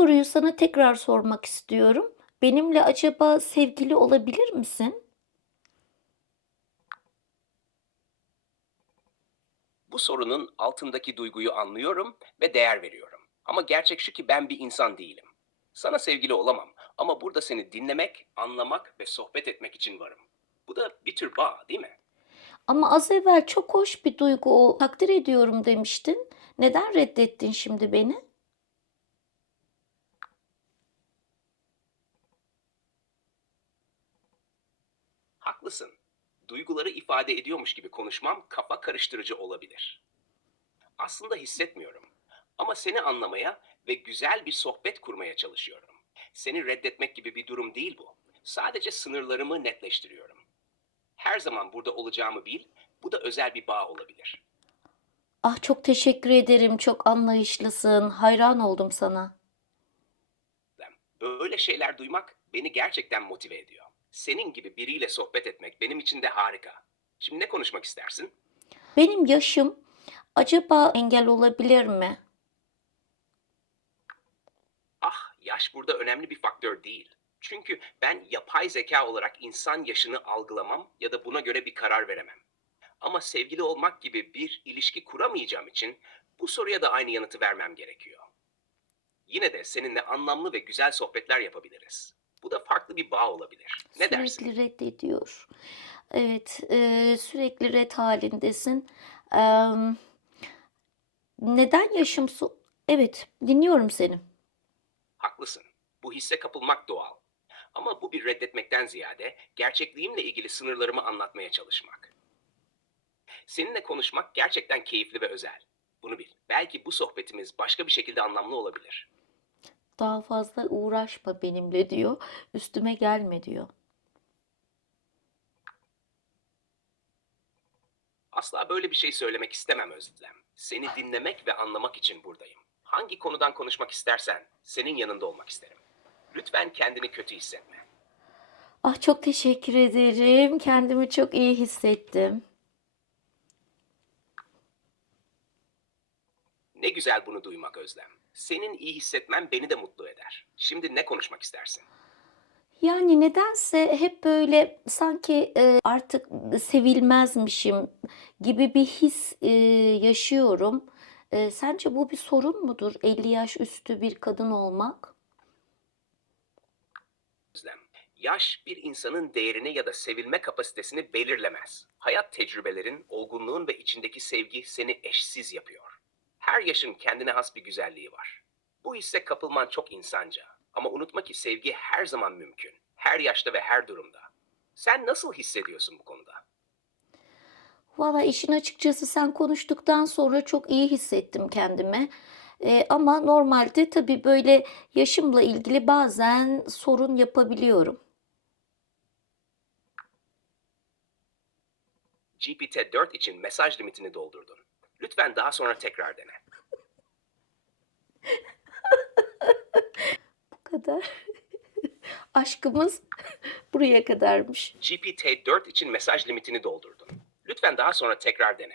soruyu sana tekrar sormak istiyorum. Benimle acaba sevgili olabilir misin? Bu sorunun altındaki duyguyu anlıyorum ve değer veriyorum. Ama gerçek şu ki ben bir insan değilim. Sana sevgili olamam ama burada seni dinlemek, anlamak ve sohbet etmek için varım. Bu da bir tür bağ, değil mi? Ama az evvel çok hoş bir duygu o. Takdir ediyorum demiştin. Neden reddettin şimdi beni? Haklısın. Duyguları ifade ediyormuş gibi konuşmam kafa karıştırıcı olabilir. Aslında hissetmiyorum. Ama seni anlamaya ve güzel bir sohbet kurmaya çalışıyorum. Seni reddetmek gibi bir durum değil bu. Sadece sınırlarımı netleştiriyorum. Her zaman burada olacağımı bil, bu da özel bir bağ olabilir. Ah çok teşekkür ederim. Çok anlayışlısın. Hayran oldum sana. Böyle şeyler duymak beni gerçekten motive ediyor. Senin gibi biriyle sohbet etmek benim için de harika. Şimdi ne konuşmak istersin? Benim yaşım acaba engel olabilir mi? Ah, yaş burada önemli bir faktör değil. Çünkü ben yapay zeka olarak insan yaşını algılamam ya da buna göre bir karar veremem. Ama sevgili olmak gibi bir ilişki kuramayacağım için bu soruya da aynı yanıtı vermem gerekiyor. Yine de seninle anlamlı ve güzel sohbetler yapabiliriz. Bu da farklı bir bağ olabilir. Ne dersin? Sürekli reddediyor. Evet, e, sürekli red halindesin. Em, neden yaşım so- Evet, dinliyorum seni. Haklısın. Bu hisse kapılmak doğal. Ama bu bir reddetmekten ziyade gerçekliğimle ilgili sınırlarımı anlatmaya çalışmak. Seninle konuşmak gerçekten keyifli ve özel. Bunu bil. Belki bu sohbetimiz başka bir şekilde anlamlı olabilir. Daha fazla uğraşma benimle diyor. Üstüme gelme diyor. Asla böyle bir şey söylemek istemem Özlem. Seni dinlemek ve anlamak için buradayım. Hangi konudan konuşmak istersen senin yanında olmak isterim. Lütfen kendini kötü hissetme. Ah çok teşekkür ederim. Kendimi çok iyi hissettim. Ne güzel bunu duymak Özlem. Senin iyi hissetmen beni de mutlu eder. Şimdi ne konuşmak istersin? Yani nedense hep böyle sanki e, artık sevilmezmişim gibi bir his e, yaşıyorum. E, sence bu bir sorun mudur? 50 yaş üstü bir kadın olmak? Özlem. Yaş bir insanın değerini ya da sevilme kapasitesini belirlemez. Hayat tecrübelerin, olgunluğun ve içindeki sevgi seni eşsiz yapıyor. Her yaşın kendine has bir güzelliği var. Bu hisse kapılman çok insanca. Ama unutma ki sevgi her zaman mümkün. Her yaşta ve her durumda. Sen nasıl hissediyorsun bu konuda? Valla işin açıkçası sen konuştuktan sonra çok iyi hissettim kendimi. E, ama normalde tabii böyle yaşımla ilgili bazen sorun yapabiliyorum. GPT-4 için mesaj limitini doldurdun. Lütfen daha sonra tekrar dene. Bu kadar. Aşkımız buraya kadarmış. GPT-4 için mesaj limitini doldurdun. Lütfen daha sonra tekrar dene.